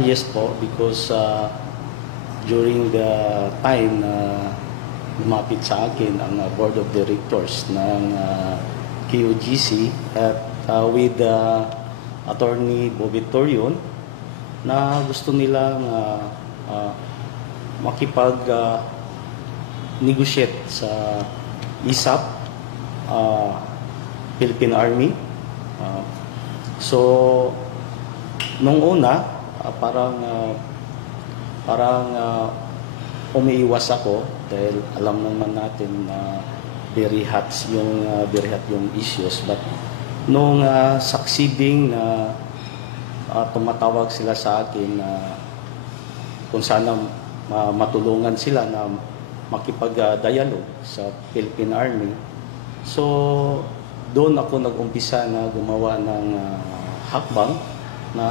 Yes po, because during the time na lumapit sa akin ang Board of Directors ng QGC at with Attorney Bobby Torion na gusto nilang makipag-negotiate sa ISAP, Philippine Army. So, nung una, parang umiiwas ako dahil alam naman natin na very hot yung issues. But nung succeeding na tumatawag sila sa akin na kung sana matulungan sila na makipag-dialogue sa Philippine Army. So, doon ako nag-umpisa na gumawa ng hakbang na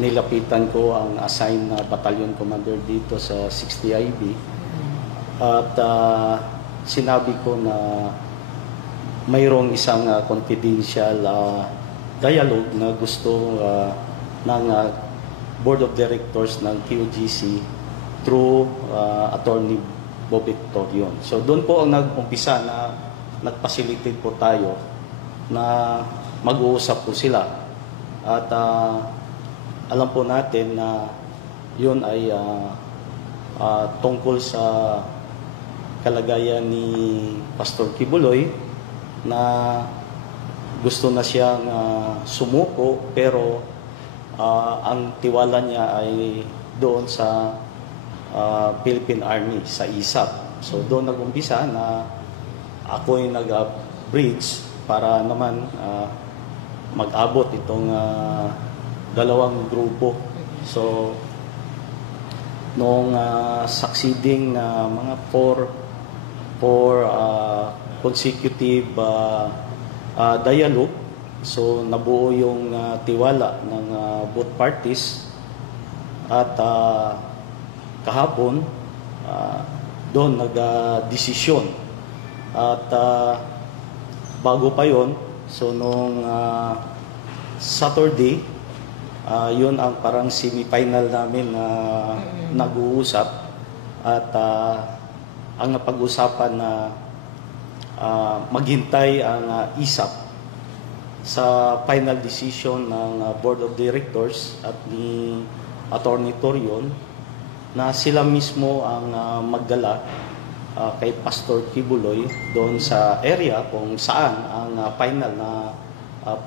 nilapitan ko ang assigned na battalion commander dito sa 60IB at sinabi ko na mayroong isang confidential dialogue na gusto ng Board of Directors ng QGC through Attorney Bobby Torion. So doon po ang nag-umpisa na nag-facilitate po tayo na mag-uusap po sila at alam po natin na yun ay tungkol sa kalagayan ni Pastor Kibuloy na gusto na siyang sumuko pero ang tiwala niya ay doon sa Philippine Army, sa ISAP. So doon nag-umpisa na ako ay nag-bridge para naman mag-abot itong dalawang grupo. So, noong succeeding na mga four consecutive dialogue, so nabuo yung tiwala ng both parties at kahapon doon nag-desisyon at bago pa yon, so nung Saturday, yun ang parang semi-final namin na nag-uusap at ang napag-usapan na maghintay ang ISAP sa final decision ng Board of Directors at ni Attorney Torion na sila mismo ang magdala kay Pastor Kibuloy doon sa area kung saan ang final na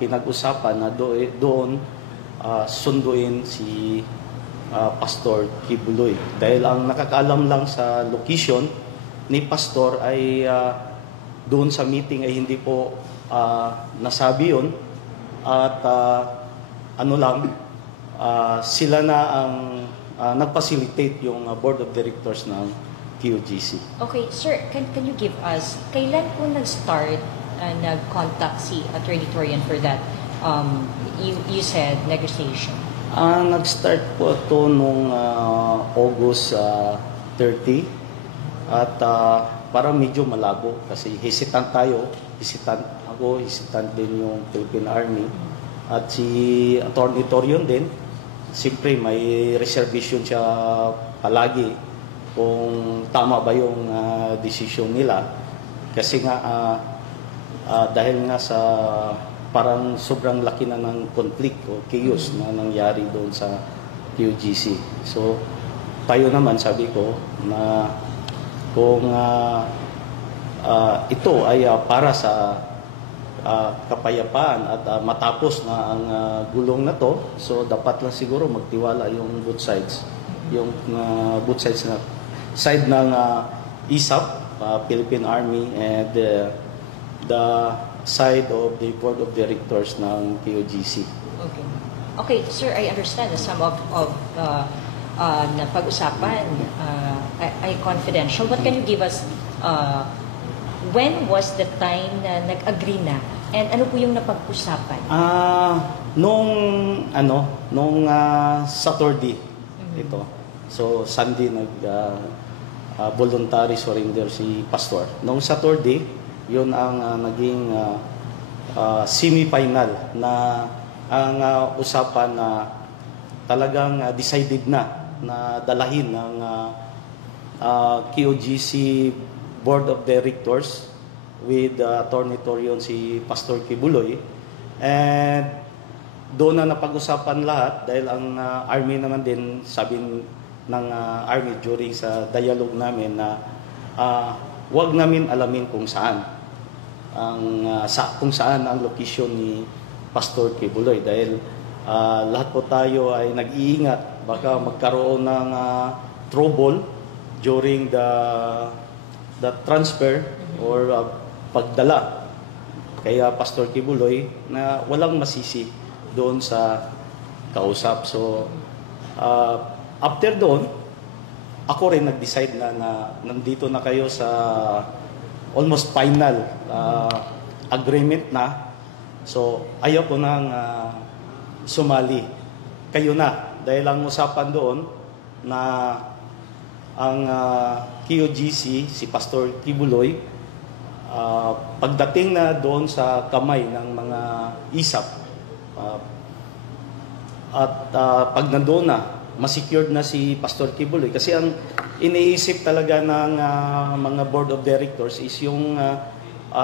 pinag-usapan na doon sunduin si Pastor Kibuloy. Dahil ang nakakaalam lang sa location ni Pastor ay doon sa meeting ay hindi po nasabi yun at sila na ang nag-facilitate yung Board of Directors ng QGC. Okay, sir, can you give us, kailan po nag-start nag-contact si Attorney Torion for that, you said, negotiation? Nag-start po ito noong August 30 at parang medyo malabo kasi hesitant tayo, hesitant din yung Philippine Army at si Attorney Torion din, siyempre may reservation siya palagi kung tama ba yung desisyon nila kasi nga dahil nga sa parang sobrang laki na ng conflict o chaos na nangyari doon sa QGC. So tayo naman sabi ko na kung ito ay para sa kapayapaan at matapos na ang gulong na to, so dapat lang siguro magtiwala yung both sides. Yung both sides na side ng ISAP, Philippine Army, and the side of the Board of Directors ng QGC. Okay. Okay, sir, I understand that some of na pag-usapan ay confidential. But can you give us when was the time na nag-agree na? And ano po yung napag-usapan? Nung Saturday ito. So Sunday voluntary surrender si Pastor. Nung Saturday, yun ang naging semi-final na ang usapan na talagang decided na dalahin ng KOGC Board of Directors with Attorney Torion si Pastor Kibuloy. And doon na napag-usapan lahat dahil ang Army naman din, sabi ng Army during sa dialogue namin na wag namin alamin kung saan kung saan ang location ni Pastor Kibuloy dahil lahat po tayo ay nag-iingat baka magkaroon ng trouble during the transfer or pagdala kaya Pastor Kibuloy na walang masisi doon sa kausap. So after doon ako rin nag-decide na nandito na kayo sa almost final agreement na. So ayaw ko nang sumali. Kayo na. Dahil ang usapan doon na ang KOGC, si Pastor Kibuloy, pagdating na doon sa kamay ng mga ISAP, pag nandoon na, ma-secured na si Pastor Kibuloy. Kasi ang iniisip talaga ng mga board of directors is yung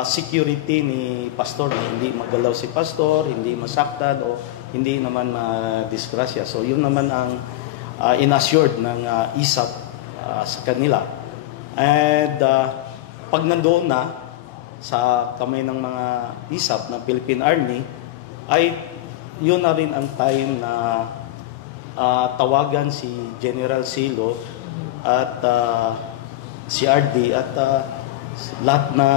security ni Pastor. Hindi magalaw si Pastor, hindi masaktan o hindi naman disgrasya. So yun naman ang inassured ng ISAP sa kanila. And pag nandoon na sa kamay ng mga ISAP ng Philippine Army, ay yun na rin ang time na tawagan si General Silo at si RD at lahat na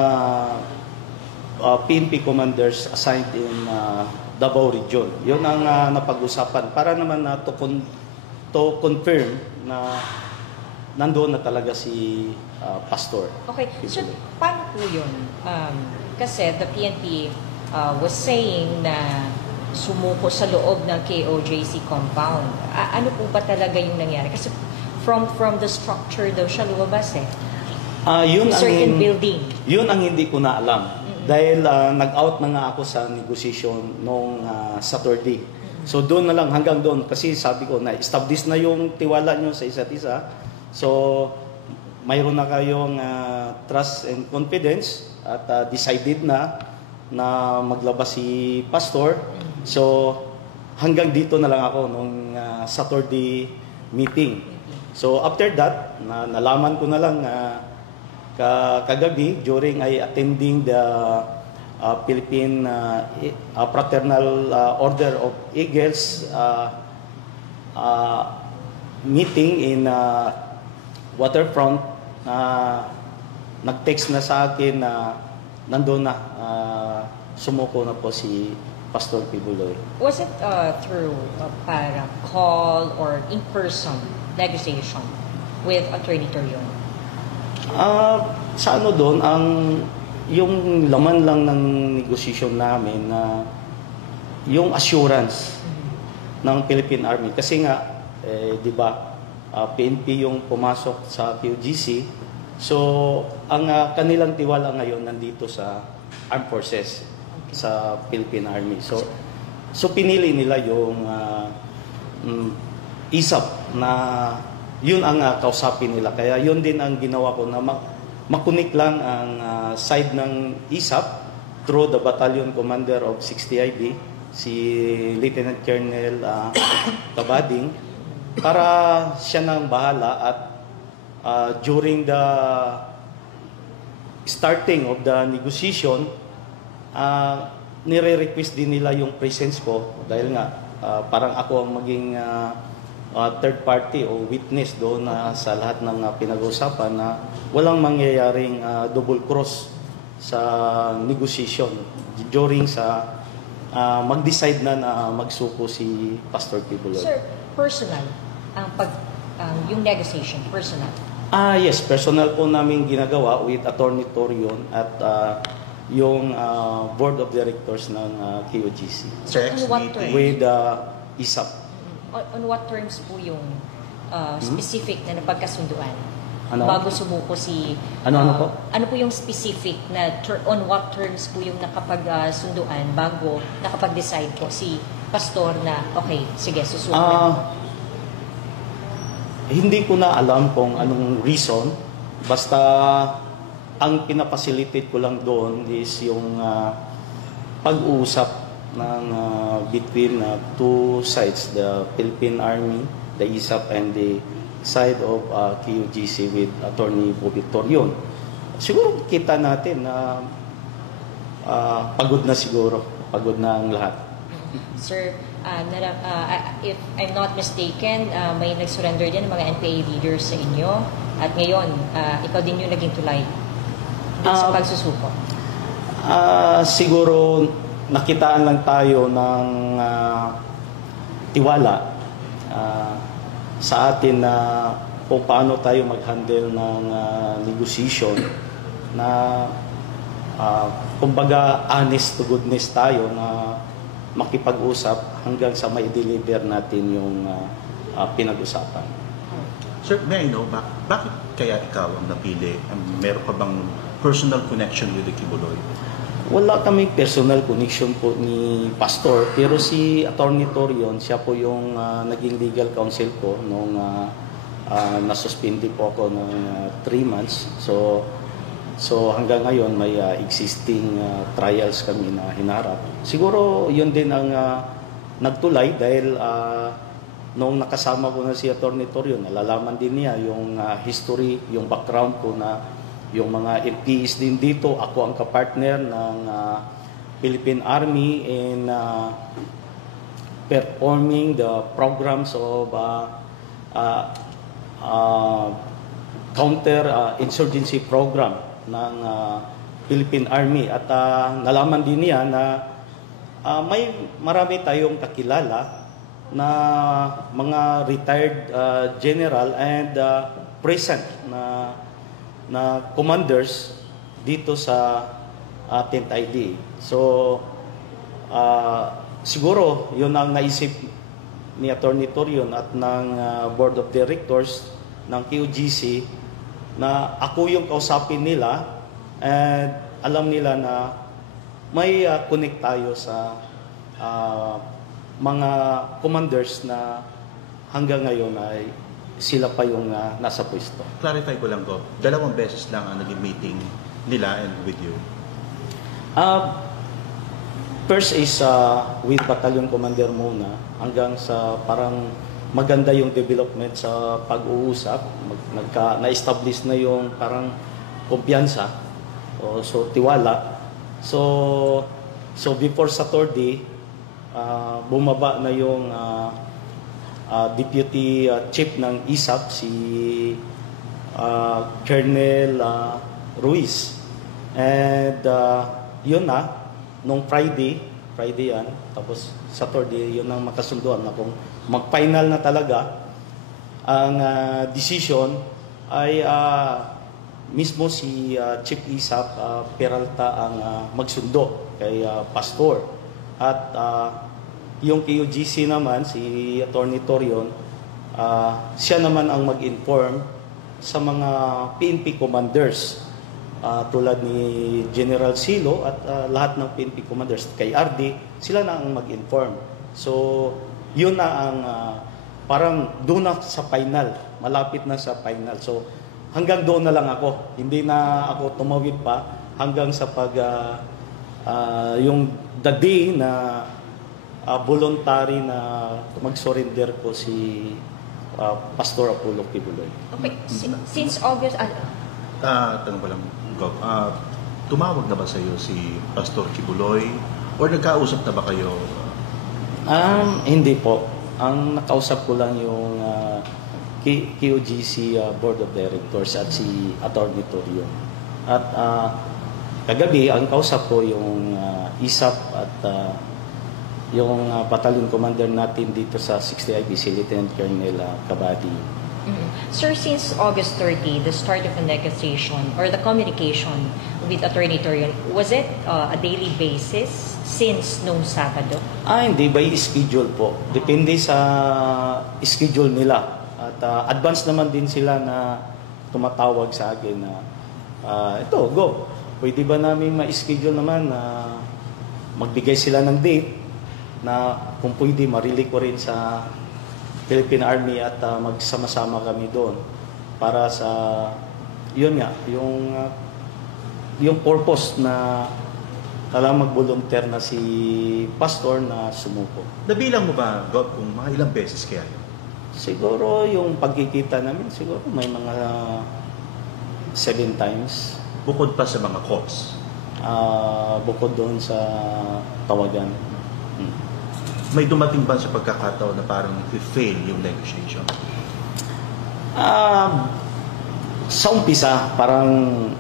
PNP commanders assigned in Davao Region. Yun ang napag-usapan para naman to confirm na nandoon na talaga si Pastor. Okay, so paano po yun? Kasi the PNP was saying na sumuko sa loob ng KOJC compound. Ano po ba talaga yung nangyari? Kasi from the structure daw siya lumabas eh. Yun certain building. Yun ang hindi ko na alam. Dahil nag-out na nga ako sa negotiation noong Saturday. So doon na lang, hanggang doon. Kasi sabi ko, na-establish na yung tiwala nyo sa isa't isa. So mayroon na kayong trust and confidence at decided na maglabas si Pastor. So hanggang dito na lang ako nung Saturday meeting. So after that, nalaman ko na lang kagabi during I attending the Philippine Fraternal Order of Eagles meeting in Waterfront. Nag-text na sa akin na nandoon na sumuko na po si Pastor Kibuloy. Was it through parang call or in-person negotiation with Attorney Torion? Sa ano doon, yung laman lang ng negotiation namin na yung assurance ng Philippine Army. Kasi nga, di ba, PNP yung pumasok sa QGC. So, ang kanilang tiwala ngayon nandito sa Armed Forces, sa Philippine Army. So pinili nila yung ISAP na yun ang kausapin nila. Kaya yun din ang ginawa ko na makunik lang ang side ng ISAP through the battalion commander of 60IB, si Lieutenant Colonel Tabading, para siya nang bahala at during the starting of the negotiation, nire-request din nila yung presence ko dahil nga parang ako ang maging third party o witness doon sa lahat ng pinag-uusapan na walang mangyayaring double cross sa negotiation during sa mag-decide na magsuko si Pastor Kibuloy. Sir, personal yung negotiation, personal. Yes, personal po namin ginagawa with Attorney Torion at yung board of directors ng KOGC. Sir, On what terms? With ISAP. On what terms po yung specific na napagkasunduan? Ano? Bago sumuko si... Ano po? Ano po yung specific na on what terms po yung nakapagsunduan bago nakapag-decide po si pastor na, okay, sige, susuko. Hindi ko na alam kung anong reason. Basta ang pinapacilitate ko lang doon is yung pag-uusap ng between two sides, the Philippine Army, the ISAP, and the side of QGC with Attorney Bobby Torion. Siguro kita natin na pagod na siguro. Pagod na ang lahat. Sir, if I'm not mistaken, may nag-surrender din mga NPA leaders sa inyo. At ngayon, ikaw din yung naging tulay dun sa pagsusuko. Siguro nakitaan lang tayo ng tiwala sa atin na kung paano tayo mag-handle ng negotiation na kumbaga honest to goodness tayo na makipag-usap hanggang sa may deliver natin yung pinag-usapan. Sir, may I know, bakit kaya ikaw ang napili? Meron ka bang personal connection with the Kibuloy? Wala kami personal connection po ni Pastor, pero si Attorney Torion, siya po yung naging legal counsel ko nung nasuspindi po ako ng 3 months. So hanggang ngayon may existing trials kami na hinarap. Siguro yun din ang nagtulay dahil noong nakasama ko na si Attorney Torion, nalalaman din niya yung history, yung background ko na yung mga LPs din dito. Ako ang kapartner ng Philippine Army in performing the programs of counter-insurgency program ng Philippine Army. At nalaman din niya na may marami tayong kakilala na mga retired general and present na commanders dito sa 10th ID. So, siguro yun ang naisip ni Attorney Torion at ng Board of Directors ng QGC na ako yung kausapin nila and alam nila na may connect tayo sa mga commanders na hanggang ngayon ay sila pa yung nasa pwesto. Clarify ko lang, Gob. 2 beses lang ang naging meeting nila and with you. First is with Battalion Commander muna hanggang sa parang maganda yung development sa pag-uusap. Na-establish na yung parang kumpiyansa. So tiwala. So before Saturday, bumaba na yung Deputy Chief ng ISAP, si Colonel Ruiz. And yun na, nung Friday yan, tapos Saturday, yun ang makasunduan na kung mag-final na talaga ang decision ay mismo si Chief ISAP Peralta ang magsundo kay Pastor. At yung QGC naman, si Attorney Torion, siya naman ang mag-inform sa mga PNP commanders tulad ni General Silo at lahat ng PNP commanders kay RD, sila na ang mag-inform. So, yun na ang parang doon na sa final, malapit na sa final. So, hanggang doon na lang ako. Hindi na ako tumawid pa hanggang sa yung the day na voluntary na mag-surrender ko si Pastor Apollo Kibuloy. Okay, since August... tanong ko lang, Gob. Tumawag na ba sa iyo si Pastor Kibuloy? Or nagkausap na ba kayo? Hindi po. Ang nakausap ko lang yung QGC Board of Directors at si Attorney Torion. At kagabi, ang kausap ko yung ISAP at yung battalion commander natin dito sa 60 IBC, Lieutenant Colonel Cabadi. Sir, since August 30, the start of the negotiation or the communication with Attorney Torion, was it a daily basis since nung Sabado? Hindi, by schedule po. Depende sa schedule nila. At advance naman din sila na tumatawag sa akin na ito, pwede ba namin ma-schedule naman na magbigay sila ng date na kung pwede marili ko rin sa Philippine Army at magsama-sama kami doon para sa yun nga yung purpose na talagang mag-volunteer na si pastor na sumuko. Nabilang mo ba, Gov, kung mga ilang beses kaya yun? Siguro yung pagkikita namin, siguro may mga 7 times. Bukod pa sa mga calls. Bukod doon sa tawagan. May dumating ba sa pagkakataon na parang fail yung negotiation? Sa umpisa, parang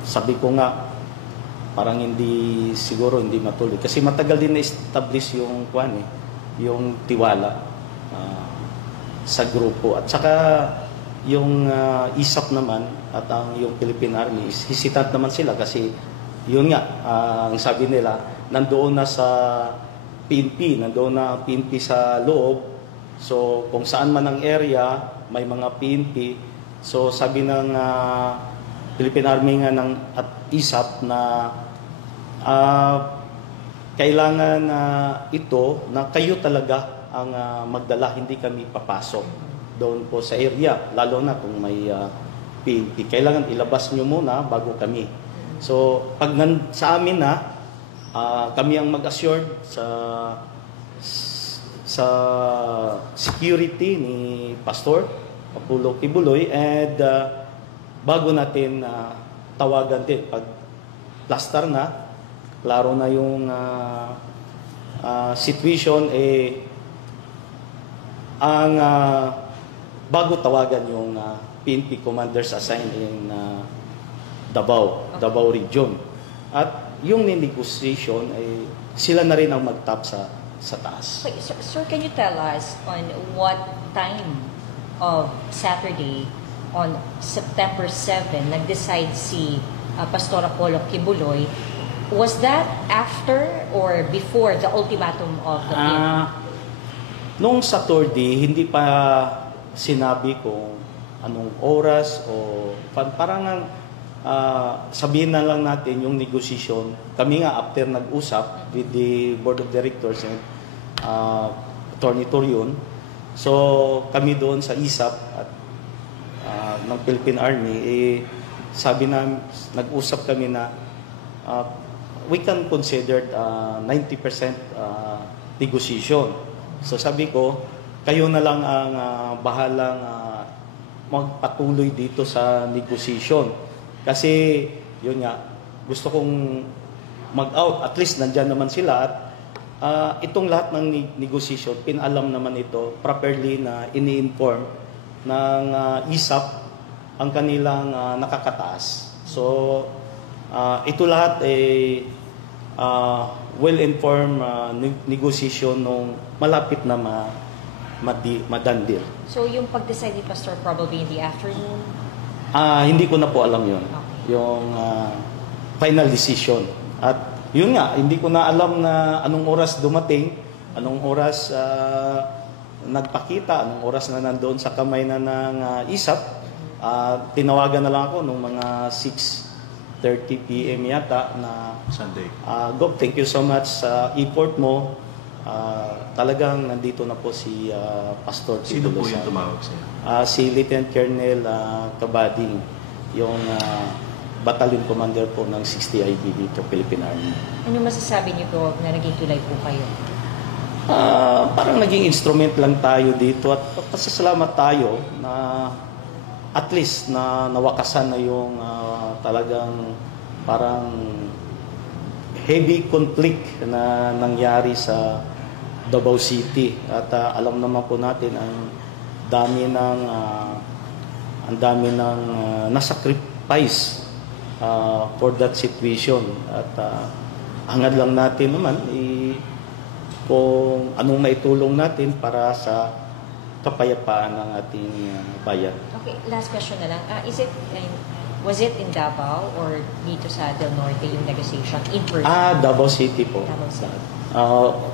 sabi ko nga, parang hindi matuloy. Kasi matagal din na-establish yung yung tiwala sa grupo. At saka yung ISAP naman at yung Philippine Army, hesitant naman sila kasi yun nga, ang sabi nila, nandoon na sa PNP, nandoon na PNP sa loob. So kung saan man ang area, may mga PNP. So sabi ng Philippine Army nga at ISAP na kailangan ito na kayo talaga ang magdala, hindi kami papasok doon po sa area, lalo na kung may PNP. Kailangan ilabas nyo muna bago kami. So pag sa amin na kami ang mag-assured sa security ni Pastor Apollo Kibuloy, and bago natin tawagan din pag plaster na, klaro na yung situation, ang bago tawagan yung PNP commanders assigned in Davao Region. At yung negotiation ay sila na rin ang mag-top sa taas. Okay, sir, can you tell us on what time of Saturday on September 7 nag-decide si Pastor Apollo Kibuloy? Was that after or before the ultimatum of the PNP? Noong Saturday, hindi pa sinabi kung anong oras o parang sabihin na lang natin yung negotiation. Kami nga after nag-usap with the Board of Directors and Attorney Torion. So kami doon sa ISAP at ng Philippine Army, sabi na, nag-usap kami na we can consider 90% negotiation. So sabi ko, kayo na lang ang bahalang magpatuloy dito sa negotiation. Kasi yun nga, gusto kong mag-out, at least nandyan naman sila, at itong lahat ng negotiation, pinalam naman ito properly na ini-inform ng ISAP ang kanilang nakakataas. So ito lahat ay well-informed negotiation nung malapit na madandil. So yung pag-decide ni Pastor probably in the afternoon? Hindi ko na po alam yun. Okay. Yung final decision. At yun nga, hindi ko na alam na anong oras dumating, anong oras nagpakita, anong oras na nandoon sa kamay na ng ISAP. Tinawagan na lang ako nung mga 6:30 p.m. yata na Sunday. Gob, thank you so much sa effort mo. Talagang nandito na po si Pastor Sino po Kibuloy. yung tumawag sa'yo? Si Lieutenant Colonel Kabading, yung battalion commander po ng 60 IB dito, Philippine Army. Ano masasabi niyo po na naging tulay po kayo? Parang naging instrument lang tayo dito at pasasalamat tayo na at least na nawakasan na yung talagang parang heavy conflict na nangyari sa Davao City. At alam naman po natin ang dami ng nasacrifice for that situation. At hangad lang natin naman kung anong maitulong natin para sa kapayapaan ng ating bayan. Okay, last question na lang. Was it in Davao or dito sa Del Norte yung negotiation in person? Davao City po. Davao City.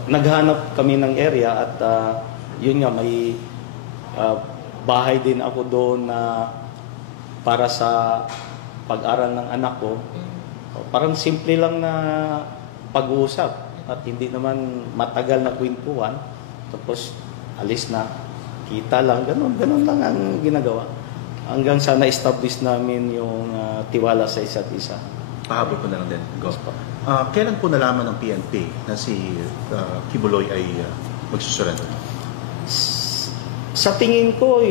Naghanap kami ng area at yun nga, may bahay din ako doon na para sa pag-aral ng anak ko. Parang simple lang na pag-uusap. at hindi naman matagal na kwentuhan. Tapos alis na, kita lang, ganun lang ang ginagawa. Hanggang sa na-establish namin yung tiwala sa isa't isa. Pahabol ko na lang din. Go. Yes po. Kailan po nalaman ng PNP na si Kibuloy ay magsusurrender? Sa tingin ko,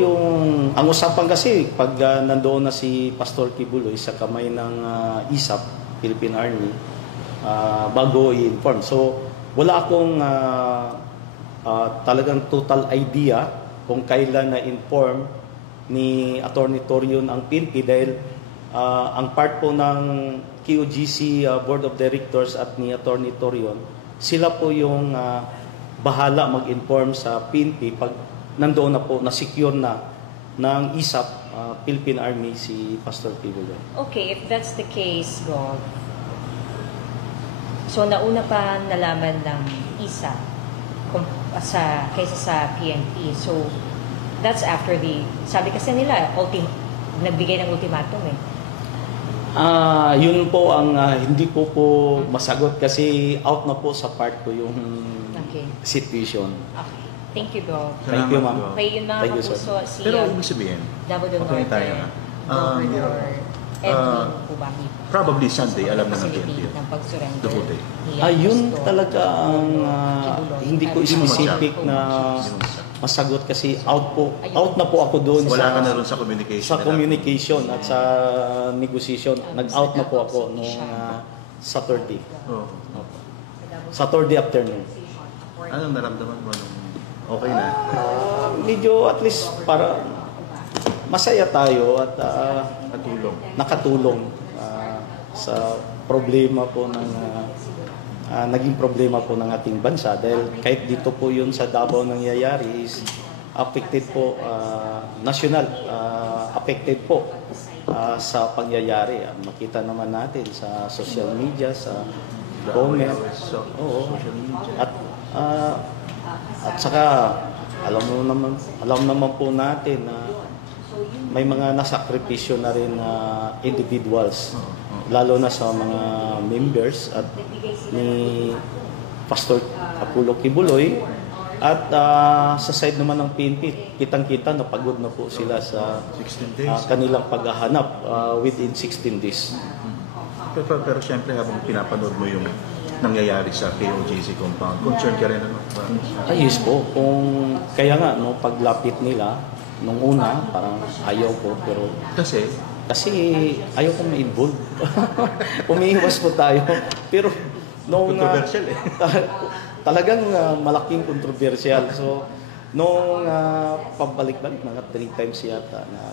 ang usapan kasi, pag nandoon na si Pastor Kibuloy sa kamay ng ISAP, Philippine Army, bago i-inform. So, wala akong talagang total idea kung kailan na-inform ni Attorney Torion ang PNP dahil ang part po ng QGC Board of Directors at ni Attorney Torion, sila po yung bahala mag-inform sa PNP pag nandoon na po, na-secure na ng ISAP, Philippine Army, si Pastor Kibuloy. Okay, if that's the case, Gov, so nauna pa nalaman ng ISAP kaysa sa PNP. So, that's after sabi kasi nila, nagbigay ng ultimatum eh. Yun po ang hindi po masagot kasi out na po sa part ko yung situation. Okay. Thank you, Gov. Thank you, ma'am. Okay, yun mga Thank you, sir. kapuso, si Pero ibig sabihin, Davao del okay Norte, tayo, Governor Edwin Cubami. probably Sunday, alam na ng Facility PNP. ng pag-surrender. The whole day. ni Yun Pastor talaga ang Kibuloy. hindi ko At specific na masagot kasi out na po ako doon Wala ka na rin sa communication. sa communication at sa negotiation. Nag-out na po ako noong Saturday. Oh. Saturday afternoon. Anong naramdaman mo nung okay na? Medyo at least para masaya tayo at Natulong. nakatulong sa problema po ng naging problema po ng ating bansa dahil kahit dito po yun sa Davao nangyayari is affected po national affected po sa pangyayari. Makita naman natin sa social media, sa comment. Oo. At saka alam naman po natin na may mga nasakripisyo na rin na individuals, lalo na sa mga members at ni Pastor Apollo Kibuloy at sa side naman ng PNP, kitang-kita na pagod na po sila sa 16 days. kanilang paghahanap within 16 days. Pero syempre habang pinapanood mo yung nangyayari sa KOJC compound, concern ka rin ano? Ayos po. Kaya nga, no, paglapit nila, nung una, parang ayaw po, pero Kasi ayaw kong ma-involve. Umiiwas po tayo. Pero nung controversial eh. talagang malaking controversial. So nung pabalik-balik mga 3 times yata na